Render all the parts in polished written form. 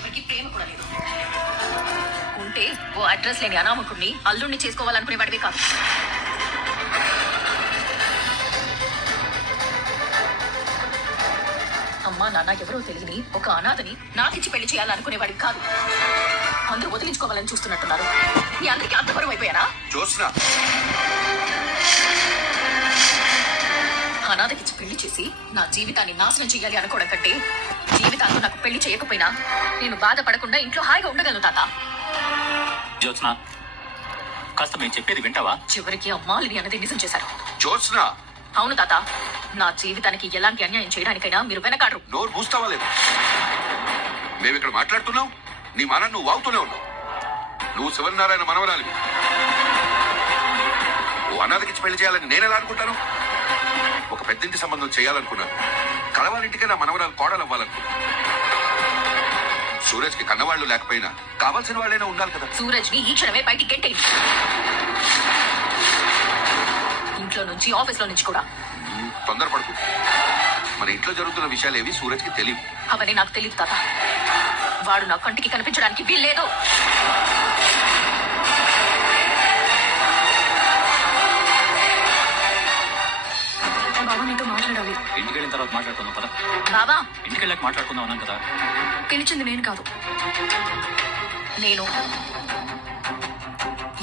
ఎవరికి ప్రేమ కూడా లేదు. ఉంటే ఓ అడ్రస్ లేని అనామకుడిని అల్లుడిని చేసుకోవాలనుకునే వాడివే కాదు. అమ్మా నాన్న ఎవరో తెలియని ఒక అనాథని నాకిచ్చి పెళ్లి చేయాలనుకునేవాడివి కాదు. అందరూ వదిలించుకోవాలని చూస్తున్నట్టున్నారు. మీ అందరికీ అర్థపరం అయిపోయారా? అనాథకిచ్చి పెళ్లి చేసి నా జీవితాన్ని నాశనం చేయాలి అనుకోవడం కంటే జీవితాంతో నాకు పెళ్లి చేయకపోయినా నేను బాధపడకుండా ఇంట్లో హాయిగా ఉండగలను తాత. జ్యోత్స్న, కాస్త మేము చెప్పేది వింటావా? చివరికి అమ్మాలిని అన్నది నిజం చేశారు. జ్యోత్స్న, అవును తాత, నా జీవితానికి ఎలాంటి అన్యాయం చేయడానికైనా మీరు వెనకాడరు. నోరు మూస్తావా లేదు? మేము ఇక్కడ మాట్లాడుతున్నావు, నీ మన నువ్వు వాగుతూనే ఉన్నావు. నువ్వు శివనారాయణ మనవరాలివి. ఓ అనాథకిచ్చి పెళ్లి చేయాలని నేనెలా అనుకుంటాను? ఒక పెద్దింటి సంబంధం చేయాలనుకున్నాను. కలవారింటికే నా మనవరాలు కోడలు అవ్వాలనుకున్నాను. సూరజ్ కి కన్నవాళ్లు లేకపోయినా కావాల్సిన వాళ్ళైనా ఉండాలి కదా. సూరజ్ ని ఈ క్షణమే బయటికి గెంటేయండి. ఇంట్లో నుంచి ఆఫీస్ లో నుంచి కూడా. తొందరపడుకు. మన ఇంట్లో జరుగుతున్న విషయాలు ఏవి సూరజ్ కి తెలియదు. అవన్నీ నాకు తెలియదు తాత. వాడు నా కంటికి కనిపించడానికి వీల్లేదు. బాబా నీతో మాట్లాడాలి. ఇంటికి వెళ్ళిన తర్వాత మాట్లాడుకుందాం కదా. బాబా, ఇంటికి వెళ్ళాక మాట్లాడుకుందాం అన్నాం కదా. పిలిచింది నేను కాదు. నేను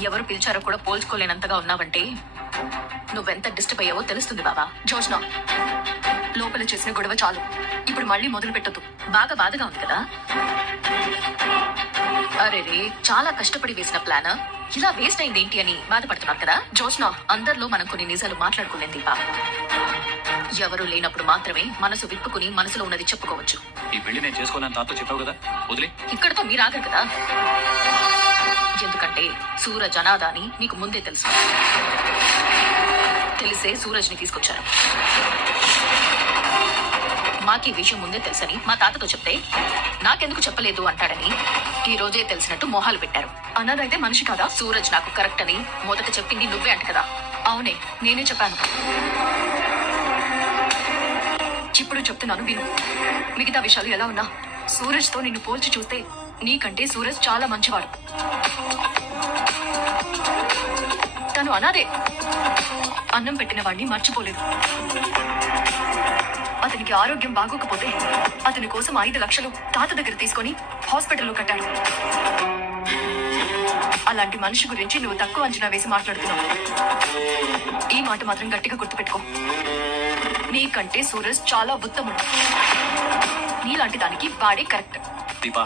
ఎవరు పిలిచారో కూడా పోల్చుకోలేనంతగా ఉన్నావంటే నువ్వెంత డిస్టర్బ్ అయ్యావో తెలుస్తుంది బాబా. జోష్న, లోపల చేసిన గొడవ చాలు. ఇప్పుడు మళ్ళీ మొదలు పెట్టొద్దు. బాగా బాధగా ఉంది కదా. అరే రే, చాలా కష్టపడి వేసిన ప్లాన్ ఇలా వేస్ట్ అయింది ఏంటి అని బాధపడుతున్నారు కదా. జోష్న, అందరిలో మనం కొన్ని నిజాలు మాట్లాడుకోలేం దీపా. ఎవరు లేనప్పుడు మాత్రమే మనసు విప్పుకుని మనసులో ఉన్నది చెప్పుకోవచ్చు. ఈ పెళ్లి నేను చేసుకోవాలని తాతో చెప్పావు కదా, వదిలే. ఇక్కడతో మీరు ఆగరు కదా. ఎందుకంటే సూరజ్ అనాథ అని మీకు ముందే తెలుసు. తెలిసే సూరజ్ ని తీసుకొచ్చారు. మాకీ విషయం ముందే తెలుసని మా తాతతో చెప్తే నాకెందుకు చెప్పలేదు అంటాడని ఈ రోజే తెలిసినట్టు మొహాలు పెట్టారు. అనాథ అయితే మనిషి కాదా? సూరజ్ నాకు కరెక్ట్ అని మొదట చెప్పింది నువ్వే అంట కదా. అవునే, నేనే చెప్పాను. ఇప్పుడు చెప్తున్నాను విను. మిగతా విషయాలు ఎలా ఉన్నా సూరజ్ తో నిన్ను పోల్చి చూస్తే నీకంటే సూరజ్ చాలా మంచివాడు. తను అనాదే. అన్నం పెట్టిన వాడిని మర్చిపోలేదు. అతనికి ఆరోగ్యం బాగోకపోతే అతని కోసం 5 లక్షలు తాత దగ్గర తీసుకొని హాస్పిటల్లో కట్టాడు. అలాంటి మనిషి గురించి నువ్వు తక్కువ అంచనా వేసి మాట్లాడుతున్నావు. ఈ మాట మాత్రం గట్టిగా గుర్తుపెట్టుకో. నీకంటే సూరజ్ చాలా ఉత్తముడు. నీలాంటి దానికి వాడే కరెక్ట్. దీపా,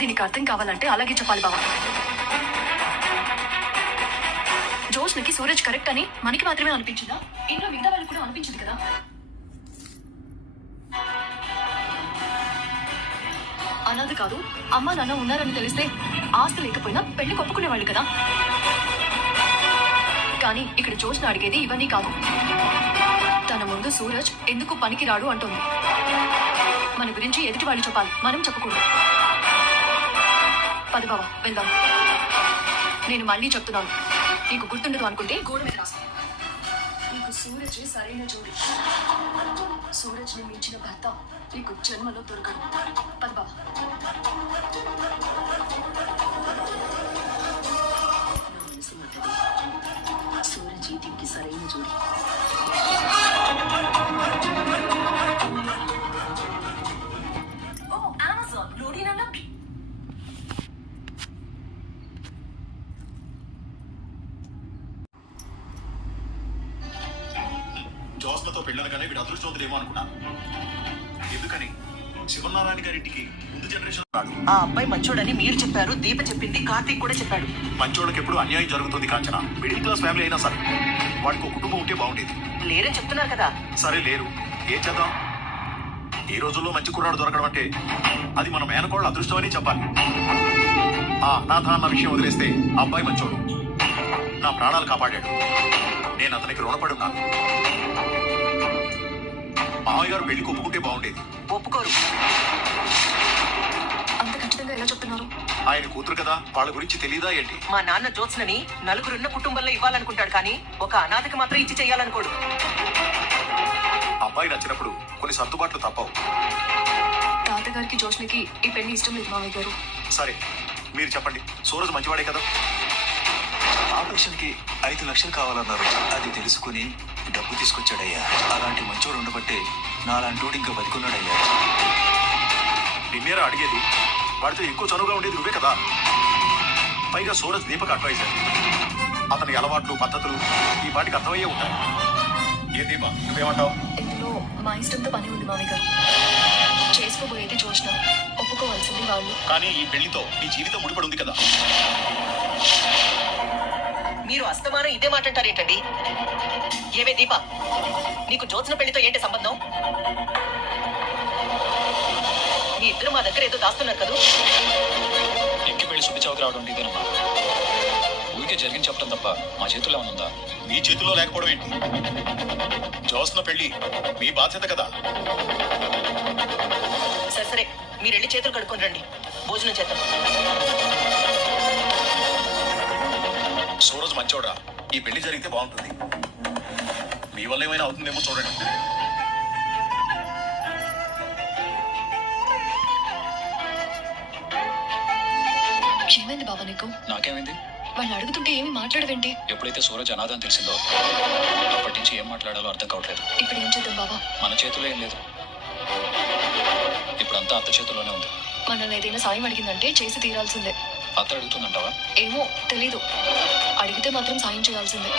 దీనికి అర్థం కావాలంటే అలాగే చెప్పాలి బావా. జోష్నకి సూరజ్ కరెక్ట్ అని మనకి మాత్రమే అనిపించిందా? ఇంట్లో మిగతా వాళ్ళకి కూడా అనిపించింది కదా. అన్నది కాదు, అమ్మ నాన్న ఉన్నారని తెలిస్తే ఆస్తి లేకపోయినా పెళ్లి కొప్పుకునేవాళ్ళు కదా. కానీ ఇక్కడ జోష్న అడిగేది ఇవన్నీ కాదు. తన ముందు సూరజ్ ఎందుకు పనికిరాడు అంటుంది. మన గురించి ఎదుటి వాళ్ళు చెప్పాలి, మనం చెప్పకూడదు. పద బావా, వెళ్దాం. నేను మళ్ళీ చెప్తున్నాను, నీకు గుర్తుండదు అనుకుంటే గోడ మీద రాస్తాను. నీకు సూరజ్ సరైన జోడి. సూరజ్ ని మించిన భర్త నీకు జన్మలో దొరకడు. పద బావా. సూరజ్ దీనికి సరైన జోడి. జోస్నతో పెళ్ళనగానే వీడు అదృష్టవంతుడేమో అనుకున్నాను. ఎందుకని శివనారాయణ గారింటికి ముందు జనరేషన్ ఆ అబ్బాయి మంచోడని మీరు చెప్పారు, దీప చెప్పింది, కార్తీక్ కూడా చెప్పాడు. మంచోళ్ళకి ఎప్పుడు అన్యాయం జరుగుతుంది కాంచన. మిడిల్ క్లాస్ ఫ్యామిలీ అయినా సరే వాడికి ఒక కుటుంబం ఉంటే బాగుండేది. లేరని చెప్తున్నారు కదా. సరే లేరు, ఏం చేద్దాం? ఈ రోజుల్లో మంచి కుర్రాడు దొరకడం అంటే అది మన మేనకోళ్ళ అదృష్టం అని చెప్పాలి. ఆ అనాథ అన్న విషయం వదిలేస్తే ఆ అబ్బాయి మంచోడు, నా ప్రాణాలు కాపాడాడు. నేను అతనికి రుణపడి ఉన్నాను. మామయ్య గారు పెళ్లికి ఒప్పుకుంటే బాగుండేది. ఒప్పుకోరు. అంత ఖచ్చితంగా ఎలా చెప్తున్నారు? ఆయన కూతురు కదా, వాళ్ళ గురించి తెలీదా ఏంటి? మా నాన్న జ్యోత్స్నని నలుగురున్న కుటుంబంలో ఇవ్వాలనుకుంటాడు, కానీ ఒక అనాథకి మాత్రం ఇచ్చి చెయ్యాలనుకోడు. అబ్బాయి నచ్చినప్పుడు కొన్ని సర్దుబాట్లు తప్పవు. తాతగారు గారికి జోష్నికి ఈ పెళ్లి ఇష్టం లేదు మామయ్య గారు. సరే మీరు చెప్పండి, సూరజ్ మంచివాడే కదా? ఆపరేషన్ కి 5 లక్షలు కావాలన్నారు. అది తెలుసుకుని డబ్బు తీసుకొచ్చాడయ్యా. అలాంటి మంచోడు ఉండబట్టే నాలాంటోడు ఇంకా బతికున్నాడయ్యా. నిన్నేరా అడిగేది? వాడితో ఎక్కువ చనువుగా ఉండేది నువ్వే కదా. పైగా సూరజ్ దీపక్ అడ్వైజర్. అతని అలవాట్లు పద్ధతులు ఈ వాటికి అర్థమయ్యే ఉంటాయి. ఏ దీప, నువ్వేమంటావు? ఇందులో మా ఇష్టంతో పని ఉంది మామయ్య గారు. చేసుకోబోయేది జోష్న, ఒప్పుకోవాల్సింది వాళ్ళు. కానీ ఈ పెళ్లితో నీ జీవితం ముడిపడి ఉంది కదా. మీరు అస్తమానం ఇదే మాట అంటారేంటండి? ఏవే దీప, నీకు జ్యోత్స్న పెళ్లితో ఏంటి సంబంధం? మీ ఇద్దరు మా దగ్గర ఏదో దాస్తున్నారు కదా. ఎక్కి పెళ్లి శుభిచావుకి రావడం ఇదేనమ్మా. ఊరికే జరిగింది చెప్పడం తప్ప మా చేతుల్లో ఉందా? మీ చేతుల్లో లేకపోవడం ఏంటి? జోస్న పెళ్లి మీ బాధ్యత కదా. సరే సరే, మీరు వెళ్ళి చేతులు కడుక్కొని రండి, భోజనం చేద్దాం. సూరజ్ మంచోడా, ఈ పెళ్లి జరిగితే బాగుంటుంది. మీ వల్ల ఏమైనా అవుతుందేమో చూడండి. ఏమైంది బాబా నీకు? నాకేమైంది? వాళ్ళు అడుగుతుంటే ఏమి మాట్లాడవేంటి? ఎప్పుడైతే సూరజ్ అనాథ అని తెలిసిందో అప్పటి నుంచి ఏం మాట్లాడాలో అర్థం కావట్లేదు. ఇప్పుడు ఏం చేద్దాం బాబా? మన చేతుల్లో ఏం లేదు. ఇప్పుడంతా అత్త చేతుల్లోనే ఉంది. మనల్ని ఏదైనా సాయం అడిగిందంటే చేసి తీరాల్సిందే. అత్త అడుగుతుందంటావా? ఏమో తెలీదు, అడిగితే మాత్రం సాయం చేయాల్సిందే.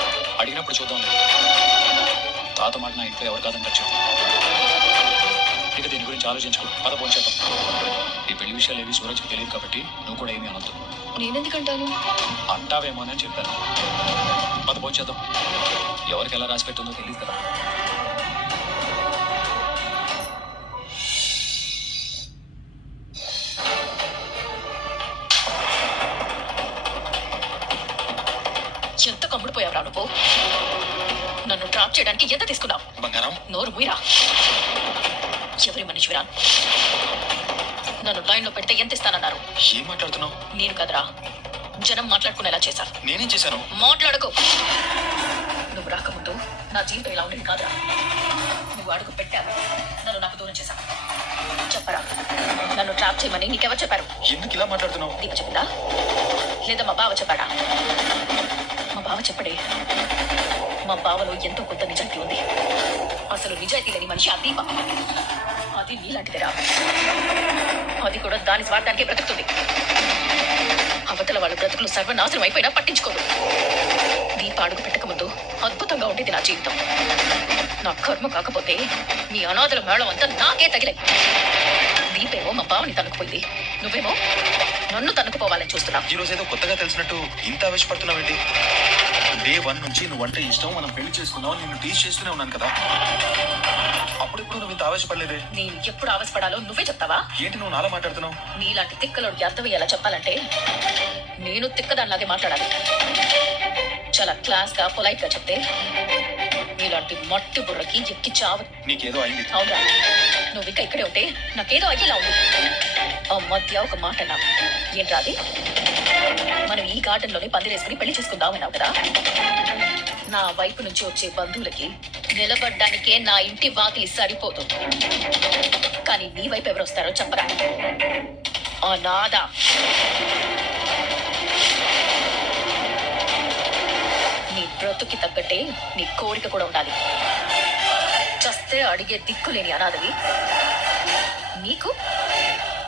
అడిగినప్పుడు చూద్దాం. తాత మాట నా ఇంట్లో ఎవరు కాదని ఖర్చు. ఇక దీని గురించి ఆలోచించుకో. పద పోంచేద్దాం. ఈ పెళ్లి విషయాలు ఏవి సూరజ్కి తెలియదు కాబట్టి నువ్వు కూడా ఏమీ అనొద్దు. నేనెందుకంటాను? అంటావేమోనని చెప్పాను. పద పోంచేద్దాం. ఎవరికి ఎలా రాసి పెట్టిందో తెలియదు కదా. ఎంత కమ్ముడిపోయావురా నువ్వు? నన్ను డ్రాప్ చేయడానికి ఎంత తీసుకున్నావు? బంగారం, నోరు మూయరా. ఎవరి మనిషివిరా? నన్ను లైన్ లో పెడితే ఎంత ఇస్తానన్నారు? ఏం మాట్లాడుతున్నావు? నేను కదరా, జనం మాట్లాడుకునేలా చేశారు. నేనేం చేశాను? మాట్లాడకు. నువ్వు రాకముందు నా జీవితం ఇలా ఉండేది కాదురా. నువ్వు అడుగు పెట్టావు, నన్ను నాకు దూరం చేశావు. చెప్పరా, నన్ను ట్రాప్ చేయమని నీకెవరు చెప్పారు? ఎందుకు ఇలా మాట్లాడుతున్నావు? దీప చెప్పిందా లేదా మా బావ చెప్పాడా? మా బావ చెప్పడే. మా బావలో ఎంతో కొంత నిజాయితీ ఉంది. అసలు నిజాయితీ లేని మనిషి ఆ దీప. అది నీలాంటిదిరా. అది కూడా దాని స్వార్థానికే బ్రతుకుతుంది. అవతల వాళ్ళ బ్రతుకులు సర్వనాశనం అయిపోయినా పట్టించుకోదు. దీప అడుగు పెట్టకముందు అద్భుతంగా ఉండేది నా జీవితం. నా కర్మ కాకపోతే మీ అనాథల మేళం అంతా నాకే తగిలే. దీపేమో మా బావని తన్నుకుపోయింది, నువ్వేమో నన్ను తన్నుకుపోవాలని చూస్తున్నావు. ఈ రోజు ఏదో కొత్తగా తెలిసినట్టు ఇంత ఆవేశపడుతున్నావేంటి? డే 1 నుంచి నువ్వంటే ఇష్టం, మనం పెళ్లి చేసుకున్నావు, నిన్ను టీచ్ చేస్తూనే ఉన్నాను కదా. అప్పుడెప్పుడు నువ్వు ఇంత ఆవేశపడలేదే. నేను ఎప్పుడు ఆవశపడాలో నువ్వే చెప్తావా? ఏంటి నువ్వు నాలా మాట్లాడుతున్నావు? నీలాంటి తిక్కలోడికి అర్థమయ్యేలా చెప్పాలంటే నేను తిక్కదానిలాగే మాట్లాడాలి. చాలా క్లాస్ గా పొలైట్ గా చెప్తే నీలాంటి మట్టి బుర్రకి ఎక్కి చావు. నీకేదో అయింది. అవునా? నువ్వు ఇంకా ఇక్కడే ఉంటే నాకేదో అయ్యేలా ఉంది. ఆ మధ్య ఒక మాట అన్నా, ఏంట్రా అది? మనం ఈ గార్డెన్ లోనే పందిరేసుకుని పెళ్లి చేసుకుందాం అన్నావు కదా. నా వైపు నుంచి వచ్చే బంధువులకి నిలబడ్డానికే నా ఇంటి వాకిలి సరిపోదు. కానీ నీ వైపు ఎవరు వస్తారో చెప్పరా? ఆ నాదా. నీ బ్రతుకి తగ్గట్టే నీ కోరిక కూడా ఉండాలి. చస్తే అడిగే దిక్కులేని అనాథవి నీకు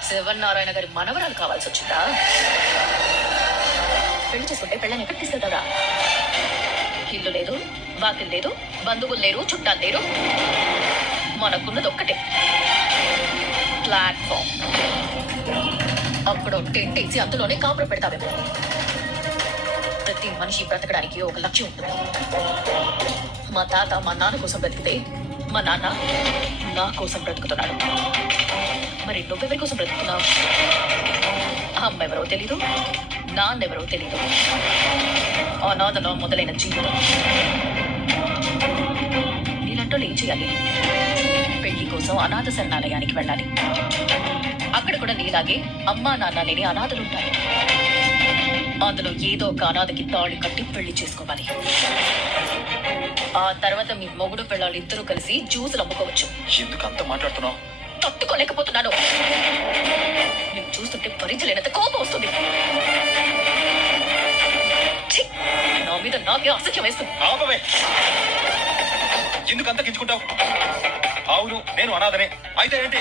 శివనారాయణ గారి మనవరాలు కావాల్సి వచ్చిందా? పెళ్లి చేసుకుంటే పెళ్ళని ఎక్కడ తీసుకెళ్తారా? ఇల్లు లేదు, వాకిల్ లేదు, బంధువులు లేరు, చుట్టాలు లేరు. మనకున్నది ఒక్కటే ప్లాట్ఫామ్. అప్పుడు టెంట్ వేసి అందులోనే కాపురం పెడతావేమో. ప్రతి మనిషి బ్రతకడానికి ఒక లక్ష్యం ఉంటుంది. మా తాత మా నాన్న కోసం బ్రతికితే మా నాన్న నా కోసం బ్రతుకుతున్నాడు. మరి నువ్వెవరి కోసం బ్రతుకుతున్నావు? అమ్మ ఎవరో తెలీదు, నాన్నెవరో తెలీదు. అనాథలో మొదలైన జీవితం. నీలంటూ ఏం చేయాలి? పెళ్లి కోసం అనాథ శరణాలయానికి వెళ్ళాలి. అక్కడ కూడా నీలాగే అమ్మా నాన్న లేని అనాథలుంటాయి. అందులో ఏదో ఒక అనాథకి తాళి కట్టి పెళ్లి చేసుకోవాలి. ఆ తర్వాత మీ మొగుడు పిల్లలు ఇద్దరు కలిసి జ్యూసులు అమ్ముకోవచ్చు. ఎందుకు అంత మాట్లాడుతున్నావు? తట్టుకోలేకపోతున్నాను. నాకే అసఖ్యం వేస్తుంది. ఆపవే. ఎందుకు అంత గించుకుంటావు? అవును, నేను అనాథనే. అయితే ఏంటి?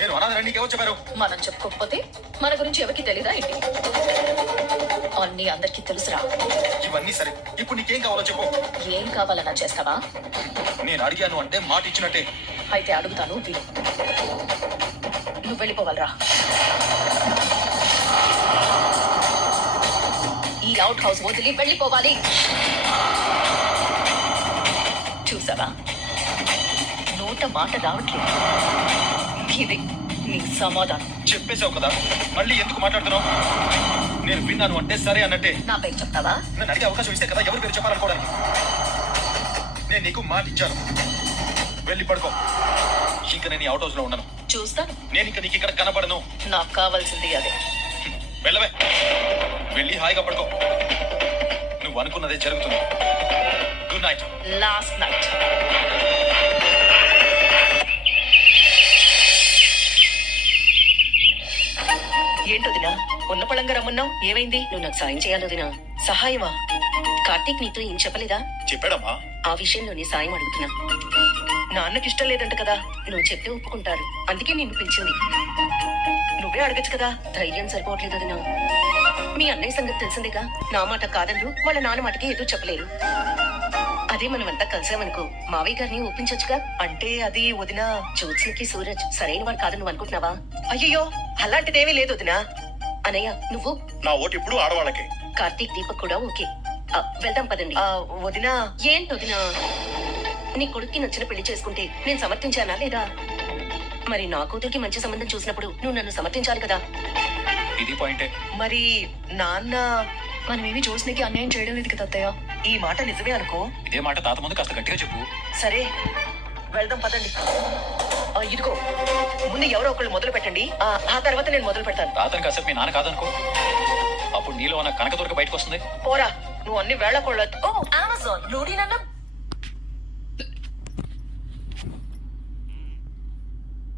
నేను అనాథనని నీకెవరు చెప్పారు? మనం చెప్పుకోకపోతే మన గురించి ఎవరికి తెలీదా ఏంటి? అన్నీ అందరికీ తెలుసురా. ఇవన్నీ సరే, ఇప్పుడు నీకేం కావాలో చెప్పు. ఏం కావాలన్నా చేస్తావా? నేను అడిగాను అంటే మాట ఇచ్చినట్టే. అయితే అడుగుతాను విను. నువ్వు వెళ్ళిపోవాలరా. ఈ అవుట్ హౌస్ వదిలి వెళ్ళిపోవాలి. చూసావా, నోట మాట రావట్లేదు. ఇది నీ సమాధానం. చెప్పేశావు కదా, మళ్ళీ ఎందుకు మాట్లాడుతున్నావు? నేను విన్నాను అంటే సరే అన్నట్టే. నా పేరు చెప్తావా? నన్ను అడిగే అవకాశం ఇస్తే కదా ఎవరి పేరు చెప్పాలనుకోవడానికి. నేను నీకు మాట ఇచ్చాను, వెళ్ళి పడుకో. ఇంకా నేను అవుట్ హౌస్ లో ఉన్నాను. చూస్తాను. నేను ఇంకా నీకు ఇక్కడ కనపడను. నాకు కావాల్సింది అదే. వెళ్ళవే, వెళ్ళి హాయిగా పడుకో. నువ్వు అనుకున్నదే జరుగుతుంది. Good night. Last night. ఏంటొదినా ఉన్న పళంగా రమ్మన్నావు? ఏమైంది? నువ్వు నాకు సాయం చేయాలి వదినా. సహాయమా? కార్తీక్ నీతో ఏం చెప్పలేదా? చెప్పాడమ్మా. ఆ విషయంలోనే సాయం అడుగుతున్నా. నాన్నకి ఇష్టం లేదంట కదా, నువ్వు చెప్తే ఒప్పుకుంటారు. అందుకే నిన్ను పిలిచింది. నువ్వే అడగచ్చు కదా. ధైర్యం సరిపోవట్లేదు వదినా. మీ అన్నయ్య సంగతి తెలిసిందేగా. నా మాట కాదనరు, వాళ్ళ నాన్న మాటకి ఎదురు చెప్పలేరు. అదే మనమంతా కలిసామనుకో, మావయ్య గారిని ఒప్పించొచ్చుగా. అంటే అది వదినా, జ్యోత్స్నకి సూరజ్ సరైన వాడు కాదని నువ్వు అనుకుంటున్నావా? అయ్యో, అలాంటిదేమీ లేదు వదినా. అనయ్య నువ్వు? నా ఓటు ఇప్పుడు ఆడవాళ్ళకి. కార్తీక్ దీపక్ కూడా ఓకే. వెళ్దాం పదండి. వదినా. ఏంటి వదినా? నీ కొడుక్కి నచ్చిన పెళ్లి చేసుకుంటే నేను సమర్థించానా లేదా? మరి నా కూతురికి మంచి సంబంధం చూసినప్పుడు నువ్వు నన్ను సమర్థించాలి కదా. ఇది పాయింటే. మరి నాన్న మనమేమి జ్యోత్స్నకి అన్యాయం చేయడం లేదు కదా అత్తయ్య. ఈ మాట నిజమే అనుకో. ఇదే మాట తాత ముందు కాస్త గట్టిగా చెప్పు. సరే వెళ్దాం పదండి. ఇదిగో ముందు ఎవరో ఒకళ్ళు మొదలు పెట్టండి, ఆ తర్వాత నేను మొదలు పెడతాను. తాతని కాసేపు మీ నాన్న కాదనుకో, అప్పుడు నీలో ఉన్న కనక దొరక బయటకు వస్తుంది. పోరా, నువ్వు అన్ని వేళ కొళ్ళ. ఓ అమెజాన్ లోడీ నన్ను